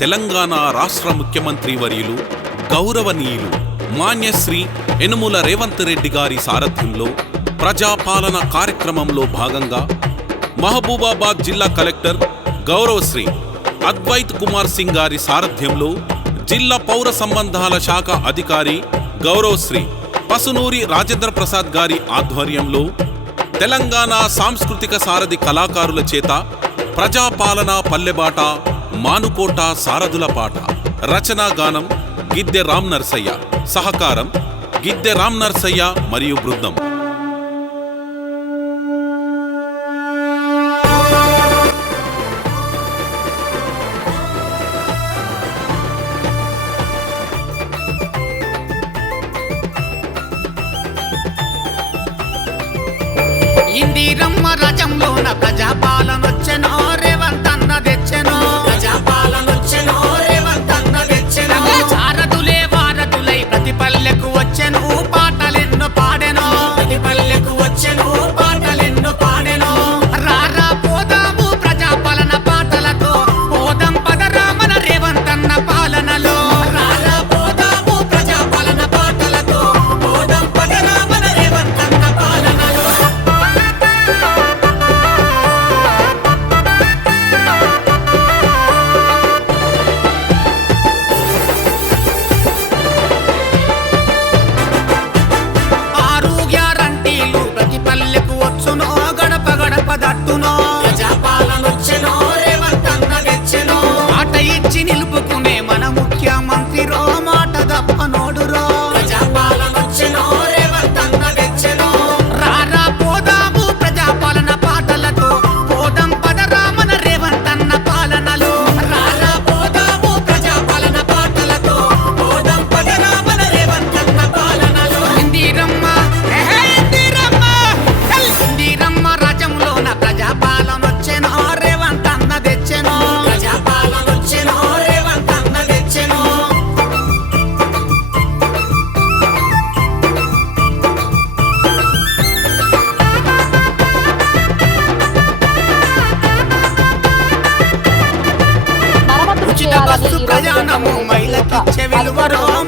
తెలంగాణ రాష్ట్ర ముఖ్యమంత్రి వర్యులు గౌరవనీయులు మాన్యశ్రీ ఎనుముల రేవంత్ రెడ్డి గారి సారథ్యంలో ప్రజాపాలన కార్యక్రమంలో భాగంగా మహబూబాబాద్ జిల్లా కలెక్టర్ గౌరవశ్రీ అద్వైత్ కుమార్ సింగ్ గారి సారథ్యంలో జిల్లా పౌర సంబంధాల శాఖ అధికారి గౌరవశ్రీ పసునూరి రాజేంద్ర ప్రసాద్ గారి ఆధ్వర్యంలో తెలంగాణ సాంస్కృతిక సారథి కళాకారుల చేత ప్రజాపాలన పల్లెబాట మానుకోట సారథుల పాట. రచనా గానం గిద్దె రామ్ నర్సయ్య. సహకారం గిద్దె రామ్ నర్సయ్య మరియు బృందం. ఇందిరమ్మ రజంలోన ప్రజాపాలనొచ్చెనో?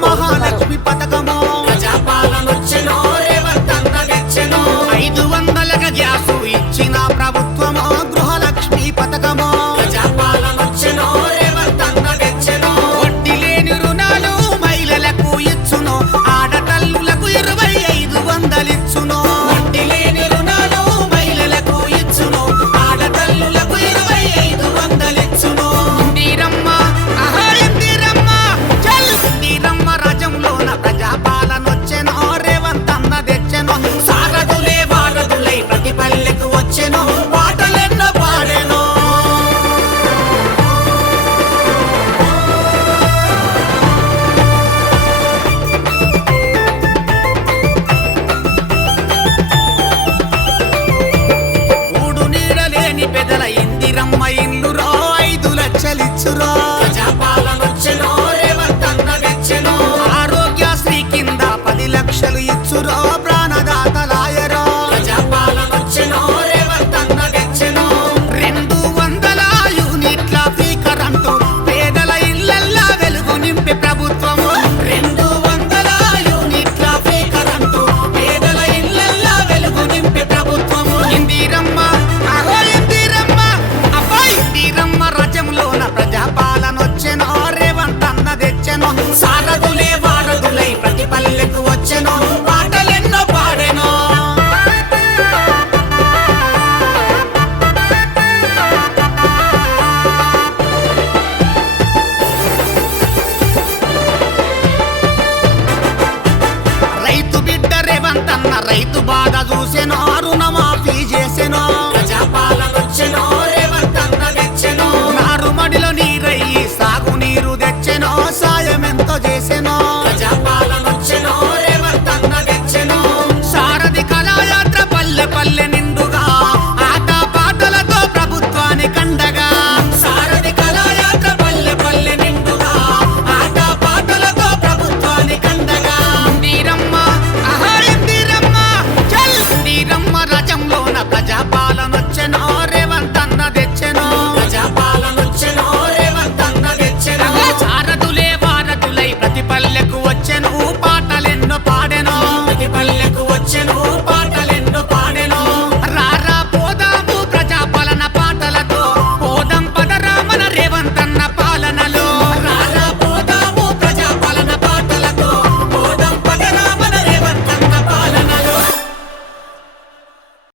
మహాలక్ష్మి పథకం natural అన్న రైతు బాధ చూసెనో రుణమాఫీ చేసేనా.